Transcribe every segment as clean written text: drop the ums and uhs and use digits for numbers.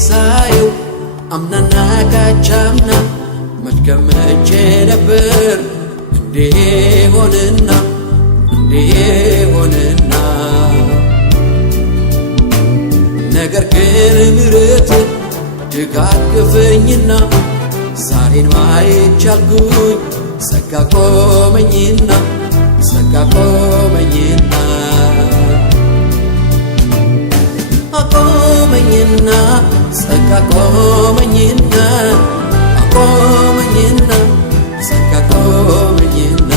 ሳየው አምናና ካቻምና መድገምቼ ነበር እንዲህ ሆንና ነገር ግን ምሕረት ደጋገፈኝና ዛሬን ማየት ቻልኩኝ ጸጋ ቆመኝና አቆመኝና ጸጋ ቆመኝና ጸጋ ቆመኝና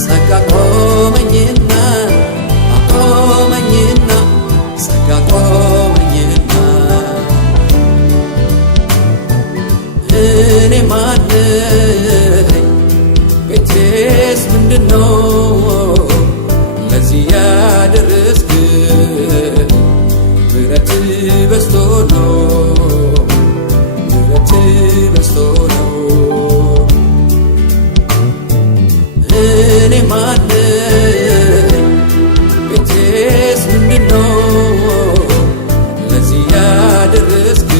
ጸጋ ቆመኝና ጸጋ ቆመኝና እኔ ማነኝ ቤቴስ ምንድነው ለዚህ ያደረስክ ምሕረት በዝቶ ነው እኔ ማነኝ ቤቴስ ምንድነው ለዚህ ያደረስክ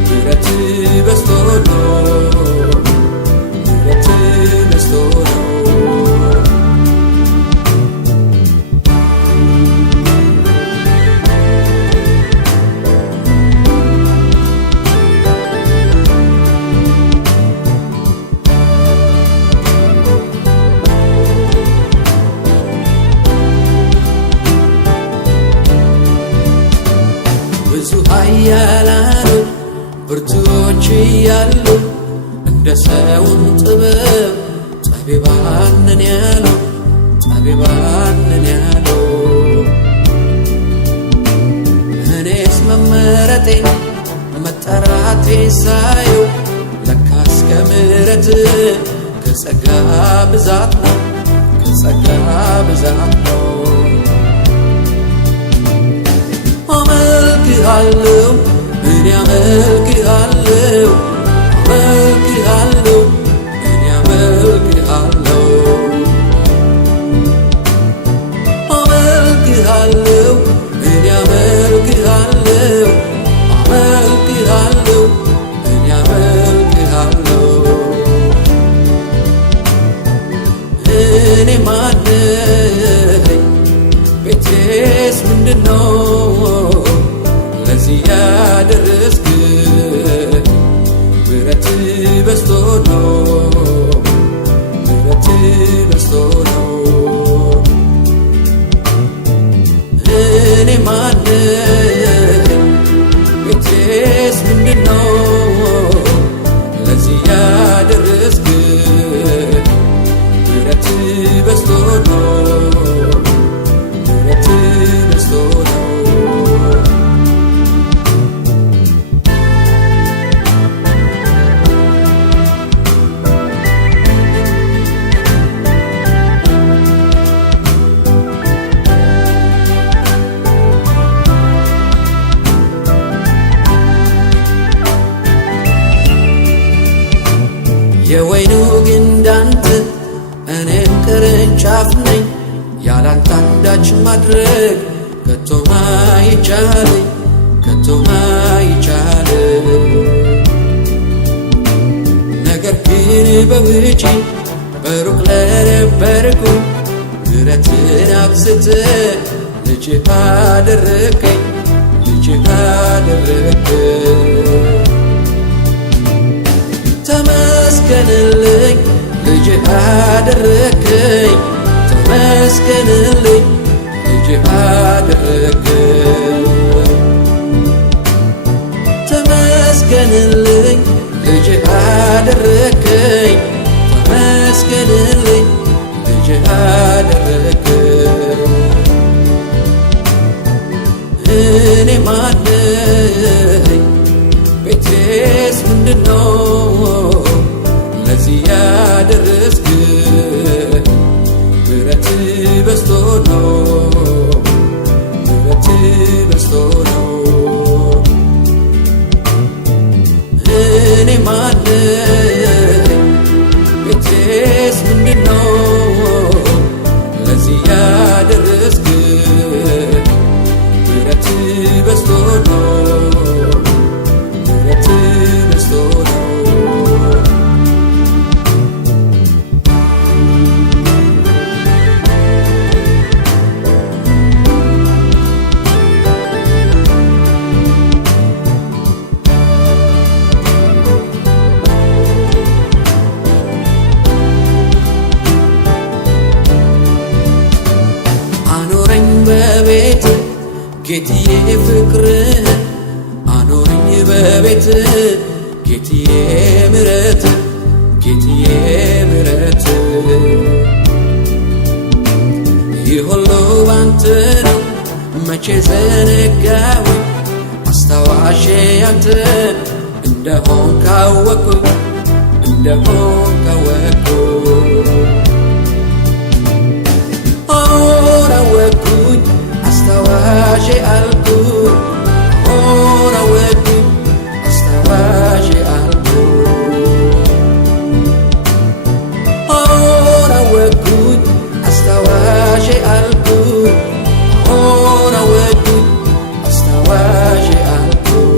ምሕረት በዝቶ ነው ብዙ ኃያላኖች ብርቱዎች እያሉ እንደ ሰውን ጥበብ ጠቢባን ነን ያሉ እኔስ መመረጤን መጠራቴን ሳየው ለካስ ከምሕረት ከጸጋ ብዛት ነው አመልክሃለሁ እኔ አመልክሃለሁ እኔ ማነኝ ቤቴስ ምንድነው ለዚህ ያደረስክ ምሕረት በዝቶ ነው እኔ ማነኝ ቤቴስ ምንድነው ለዚህ ያደረስክ ምሕረት በዝቶ ነው የወይኑ ግንድ አንተ እኔም ቅርንጫፍ ነኝ ያላንተ አንዳች ማድረግ ከቶም አይቻለኝ ነገር ግን በውጪ በሩቅ ለነበርኩኝ ምሕረትን አብዝተህ ልጅህ አደረግከኝ ተመስገንልኝ ልጅህ አደረግከኝ ተመስገንልኝ ልጅህ አደረግከኝ ተመስገንልኝ ልጅህ አደረግከኝ ተመስገንልኝ ልጅህ አደረግከኝ እኔ ማነኝ ቤቴስ ምንድነው ለዚህ ያደረስክ ምሕረት በዝቶ ነው እኔ ማነኝ ቤቴስ ምንድነው ለዚህ ፍቅርህን አኖረኝ በቤት ጌትዬ ምሕረት ጌትዬ ምሕረት ይህ ሁሉ ባንተ ነው መቼ ዘነጋሁኝ አስታዋሼ አንተ እንደሆን ካወቅኩኝ አሁን አወቅኩኝ አስታዋሼ አልኩኝ አሁን አወቅኩኝ አስታዋሼ አልኩኝ አሁን አወቅኩኝ አስታዋሼ አልኩኝ አሁን አወቅኩኝ አስታዋሼ አልኩኝ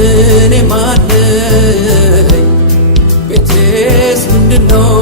እኔ ማን ነኝ ቤቴስ ምንድነው